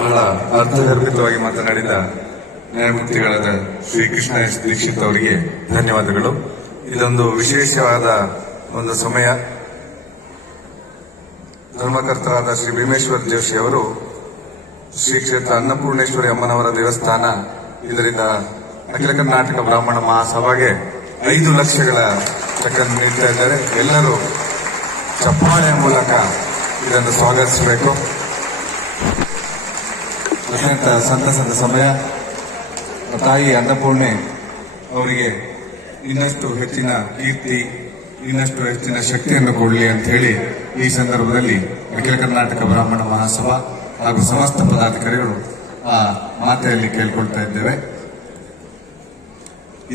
ಬಹಳ ಅರ್ಥಗರ್ಭಿತವಾಗಿ ಮಾತನಾಡಿದ ನ್ಯಾಯಮೂರ್ತಿಗಳಾದ ಶ್ರೀಕೃಷ್ಣ ಎಸ್ ದೀಕ್ಷಿತ್ ಅವರಿಗೆ ಧನ್ಯವಾದಗಳು. ಇದೊಂದು ವಿಶೇಷವಾದ ಒಂದು ಸಮಯ. ಧರ್ಮಕರ್ತರಾದ ಶ್ರೀ ಭೀಮೇಶ್ವರ ಜೋಶಿ ಅವರು ಶ್ರೀ ಕ್ಷೇತ್ರ ಅನ್ನಪೂರ್ಣೇಶ್ವರಿ ಅಮ್ಮನವರ ದೇವಸ್ಥಾನ ಇದರಿಂದ ಅಖಿಲ ಕರ್ನಾಟಕ ಬ್ರಾಹ್ಮಣ ಮಹಾಸಭಾಗೆ 5 ಲಕ್ಷಗಳ ಚೆಕ್ಕನ್ನು ನೀಡ್ತಾ ಇದ್ದಾರೆ. ಎಲ್ಲರೂ ಚಪ್ಪಾಳೆಯ ಮೂಲಕ ಇದನ್ನು ಸ್ವಾಗತಿಸಬೇಕು. ಅತ್ಯಂತ ಸಂತಸದ ಸಮಯ. ತಾಯಿ ಅನ್ನಪೂರ್ಣೆ ಅವರಿಗೆ ಇನ್ನಷ್ಟು ಹೆಚ್ಚಿನ ಕೀರ್ತಿ, ಇನ್ನಷ್ಟು ಹೆಚ್ಚಿನ ಶಕ್ತಿಯನ್ನು ಕೊಡಲಿ ಅಂತ ಹೇಳಿ ಈ ಸಂದರ್ಭದಲ್ಲಿ ಅಖಿಲ ಕರ್ನಾಟಕ ಬ್ರಾಹ್ಮಣ ಮಹಾಸಭಾ ಹಾಗೂ ಸಮಸ್ತ ಪದಾಧಿಕಾರಿಗಳು ಆ ಮಾತೆಯಲ್ಲಿ ಕೇಳಿಕೊಳ್ತಾ ಇದ್ದೇವೆ.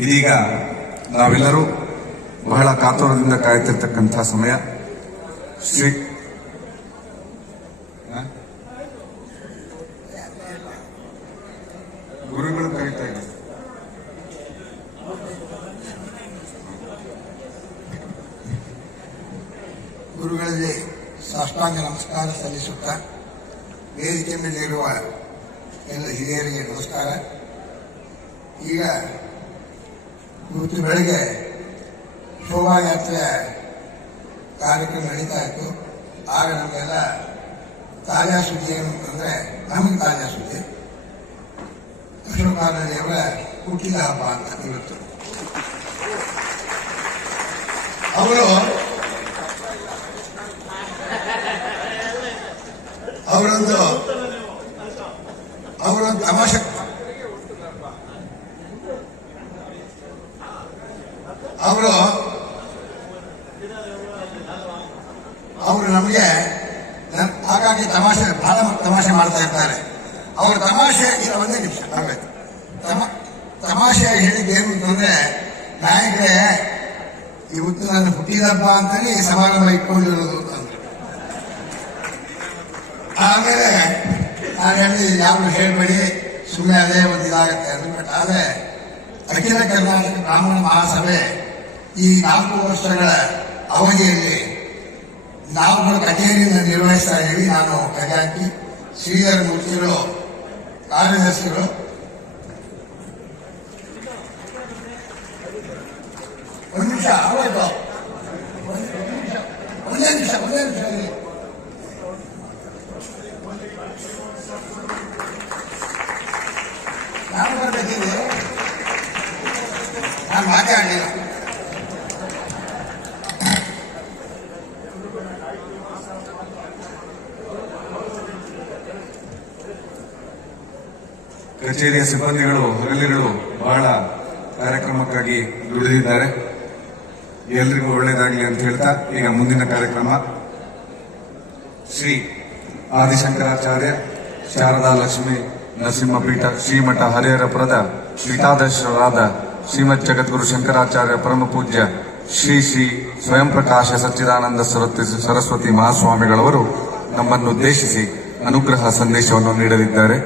ಇದೀಗ ನಾವೆಲ್ಲರೂ ಬಹಳ ಕಾತುರದಿಂದ ಕಾಯುತ್ತಿರ್ತಕ್ಕಂಥ ಸಮಯ. ಶ್ರೀ ಗುರುಗಳು ಕರೀತಾ ಇದ್ದಾರೆ. ಗುರುಗಳಲ್ಲಿ ಸಾಷ್ಟಾಂಗ ನಮಸ್ಕಾರ ಸಲ್ಲಿಸುತ್ತಾ ವೇದಿಕೆ ಮೇಲಿರುವ ಎಲ್ಲ ಹಿರಿಯರಿಗೆ ನಮಸ್ಕಾರ. ಈಗ ಇವತ್ತು ಬೆಳಗ್ಗೆ ಶೋಭಾಯಾತ್ರೆ ಕಾರ್ಯಕ್ರಮ ನಡೀತಾ ಇತ್ತು. ಆಗ ನಮಗೆಲ್ಲ ತಾಜಾ ಸುದ್ದಿ ಏನು ಅಂತಂದ್ರೆ, ನಮಗೆ ತಾಜಾ ಸುದ್ದಿ ಅಶೋಕಾನಂದಿಯವರ ಹುಟ್ಟಿದ ಹಬ್ಬ ಅಂತ ಇವತ್ತು. ಅವರೊಂದು ತಮಾಷೆ, ಅವರು ನಮಗೆ ಹಾಗಾಗಿ ಬಹಳ ತಮಾಷೆ ಮಾಡ್ತಾ ಇರ್ತಾರೆ. ಅವ್ರ ತಮಾಷೆ ಒಂದೇ ನಿಮಿಷ ಆಗಬೇಕು. ತಮಾಷೆ ಹೇಳಿದ್ದು ಏನು ಅಂತಂದ್ರೆ, ನಾಯಕರೇ ಇವತ್ತು ನಾನು ಹುಟ್ಟಿದ ಹಬ್ಬ ಅಂತಾನೆ ಈ ಸಮಾರಂಭ ಇಟ್ಕೊಂಡಿರೋದು ಅಂತಂದ್ರೆ, ಆಮೇಲೆ ನಾನು ಹೇಳಿದ ಯಾರು ಹೇಳ್ಬೇಡಿ, ಸುಮ್ಮನೆ ಅದೇ ಒಂದು ಇದಾಗತ್ತೆ ಅಂದ್ಬಿಟ್ಟು. ಆದರೆ ಅಖಿಲ ಕರ್ನಾಟಕ ಬ್ರಾಹ್ಮಣ ಮಹಾಸಭೆ ಈ 4 ವರ್ಷಗಳ ಅವಧಿಯಲ್ಲಿ ನಾವುಗಳು ಕಚೇರಿಯನ್ನು ನಿರ್ವಹಿಸ್ತಾ ಇದ್ದೀವಿ. ನಾನು ಖಜಾಂಚಿ, ಶ್ರೀಧರ ಮೂರ್ತಿಗಳು ಕಾರ್ಯದರ್ಶಿಗಳು. ಒಂದು ನಿಮಿಷ ಆಗೋಯ್ತು, ಒಂದೇ ನಿಮಿಷ ನಾನು ಬರ್ಬೇಕಿದೆ, ನಾನು ಮಾತಾಡಲಿಲ್ಲ. ಕಚೇರಿಯ ಸಿಬ್ಬಂದಿಗಳು, ಹಗಲಿರುಳು ಬಹಳ ಕಾರ್ಯಕ್ರಮಕ್ಕಾಗಿ ದುಡಿದಿದ್ದಾರೆ. ಎಲ್ರಿಗೂ ಒಳ್ಳೆಯದಾಗಲಿ ಅಂತ ಹೇಳ್ತಾ ಈಗ ಮುಂದಿನ ಕಾರ್ಯಕ್ರಮ ಶ್ರೀ ಆದಿಶಂಕರಾಚಾರ್ಯ ಶಾರದಾ ಲಕ್ಷ್ಮೀ ನರಸಿಂಹಪೀಠ ಶ್ರೀಮಠ ಹರಿಹರಪುರದ ಪೀಠಾಧೀಶರಾದ ಶ್ರೀಮದ್ ಜಗದ್ಗುರು ಶಂಕರಾಚಾರ್ಯ ಪರಮ ಪೂಜ್ಯ ಶ್ರೀ ಶ್ರೀ ಸ್ವಯಂ ಪ್ರಕಾಶ ಸಚ್ಚಿದಾನಂದ ಸರಸ್ವತಿ ಮಹಾಸ್ವಾಮಿಗಳವರು ನಮ್ಮನ್ನು ಉದ್ದೇಶಿಸಿ ಅನುಗ್ರಹ ಸಂದೇಶವನ್ನು ನೀಡಲಿದ್ದಾರೆ.